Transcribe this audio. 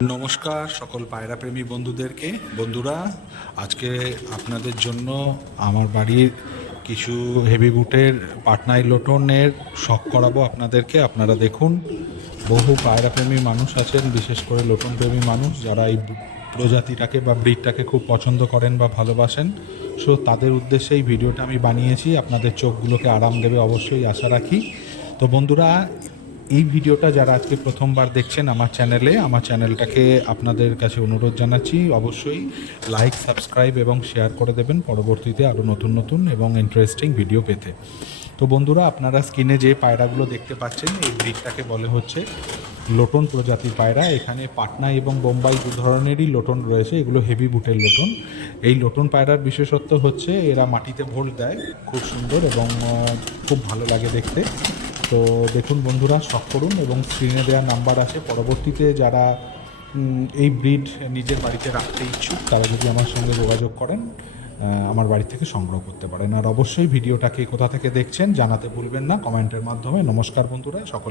নমস্কার সকল পায়রাপ্রেমী বন্ধুরা, আজকে আপনাদের জন্য আমার বাড়ির কিছু হেভি বুটের পাটনাই লোটনের শখ করাবো আপনাদেরকে। আপনারা দেখুন, বহু পায়রাপ্রেমী মানুষ আছেন, বিশেষ করে লোটন প্রেমী মানুষ, যারা এই প্রজাতিটাকে বা ব্রিডটাকে খুব পছন্দ করেন বা ভালোবাসেন। সো তাদের উদ্দেশ্যে এই ভিডিওটা আমি বানিয়েছি, আপনাদের চোখগুলোকে আরাম দেবে অবশ্যই আশা রাখি। তো বন্ধুরা, এই ভিডিওটা যারা আজকে প্রথমবার দেখছেন আমার চ্যানেলটাকে আপনাদের কাছে অনুরোধ জানাচ্ছি, অবশ্যই লাইক, সাবস্ক্রাইব এবং শেয়ার করে দেবেন পরবর্তীতে আরও নতুন নতুন এবং ইন্টারেস্টিং ভিডিও পেতে। তো বন্ধুরা, আপনারা স্ক্রিনে যে পায়রাগুলো দেখতে পাচ্ছেন, এই ব্রিডটাকে বলে হচ্ছে লোটন প্রজাতির পায়রা। এখানে পাটনা এবং বোম্বাই দু ধরনেরই লোটন রয়েছে, এগুলো হেভি বুটের লোটন। এই লোটন পায়রার বিশেষত্ব হচ্ছে এরা মাটিতে ভোল দেয় খুব সুন্দর এবং খুব ভালো লাগে দেখতে। তো দেখুন বন্ধুরা, শখ করুন এবং স্ক্রিনে দেওয়া নাম্বার আছে, পরবর্তীতে যারা এই ব্রিড নিজের বাড়িতে রাখতে ইচ্ছুক তারা যদি আমার সঙ্গে যোগাযোগ করেন, আমার বাড়ি থেকে সংগ্রহ করতে পারেন। আর অবশ্যই ভিডিওটাকে কোথা থেকে দেখছেন জানাতে ভুলবেন না কমেন্টের মাধ্যমে। নমস্কার বন্ধুরা, সকল